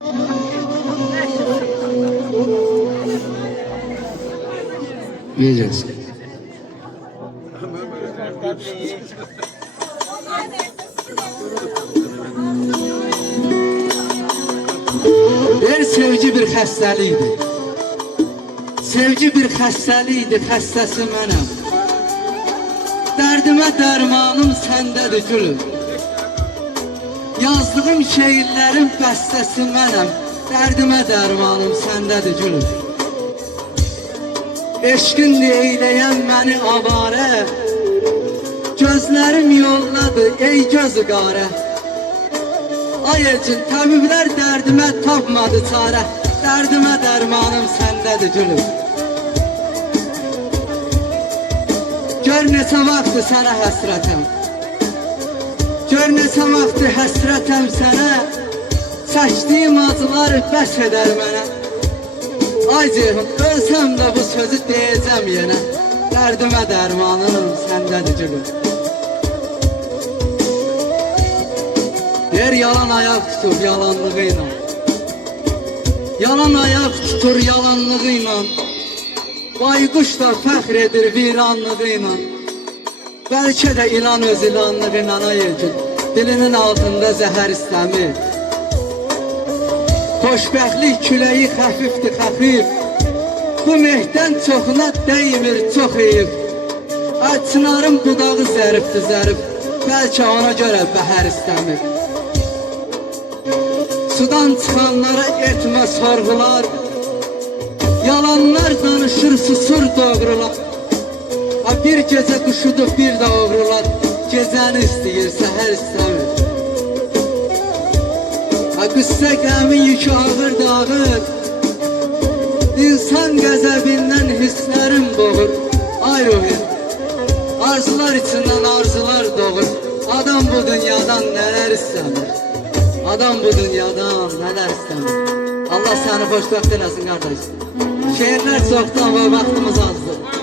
Verəcək. Bir sevgi bir xəstəlikdir. Sevgi bir xəstəlikdir, xəstəsi mənəm. Dərdimə dərmanım səndədir gülüm. Yazdığım şeirlərin bəstəsi mənəm. Dərdimə dərmanım səndədir gülüm. Eşqindir eyləyən məni avarə. Gözlərim yolladı ey gözü qarə. Ay elçin, təbiblər dərdimə tapmadı çarə. Dərdimə dərmanım səndədir gülüm. Gör neçə vaxtdır sənə həsrətəm. Gör neçə vaxtdır həsrətəm sənə. Çəkdiyim acılar bəs edər mənə. Ay ceyhun, ölsəm də bu sözü deyəcəm yenə. Dərdimə dərmanım səndədir gülüm. Der yalan ayaq tutur yalanlığı ilə. Yalan ayaq tutur yalanlığı ilə. Bayquş da fəxr edir viranlığı ilə. Bəlkə də ilan öz ilanlığı ilə ayırdır. Dilinin altında zəhər istəmir. Xoşbəxtlik küləyi xəfifdir xəfif. Bu mehdən çoxuna dəymir çox eyib. Çınarın budağı zərifdir zərif. Bəlkə ona görə bəhər istəmir. Sudan çıxanlara etmə sorğular. Yalanlar danışır susur doğrular. Bir gecə quşudur bir də oğrular. Gecəni istəyir səhər istəmir. Qüssə qəmin yükü ağır dağır. İnsan qəzəbindən hisslərim boğur. Ay ruhim, arzular içindən arzular doğur. Adam bu dünyadan nələr istəmir. Adam bu dünyadan nələr istəmir. Allah səni xoşbəxt eləsin qardaş. Şeirlər çoxdan və vaxtımız azdır.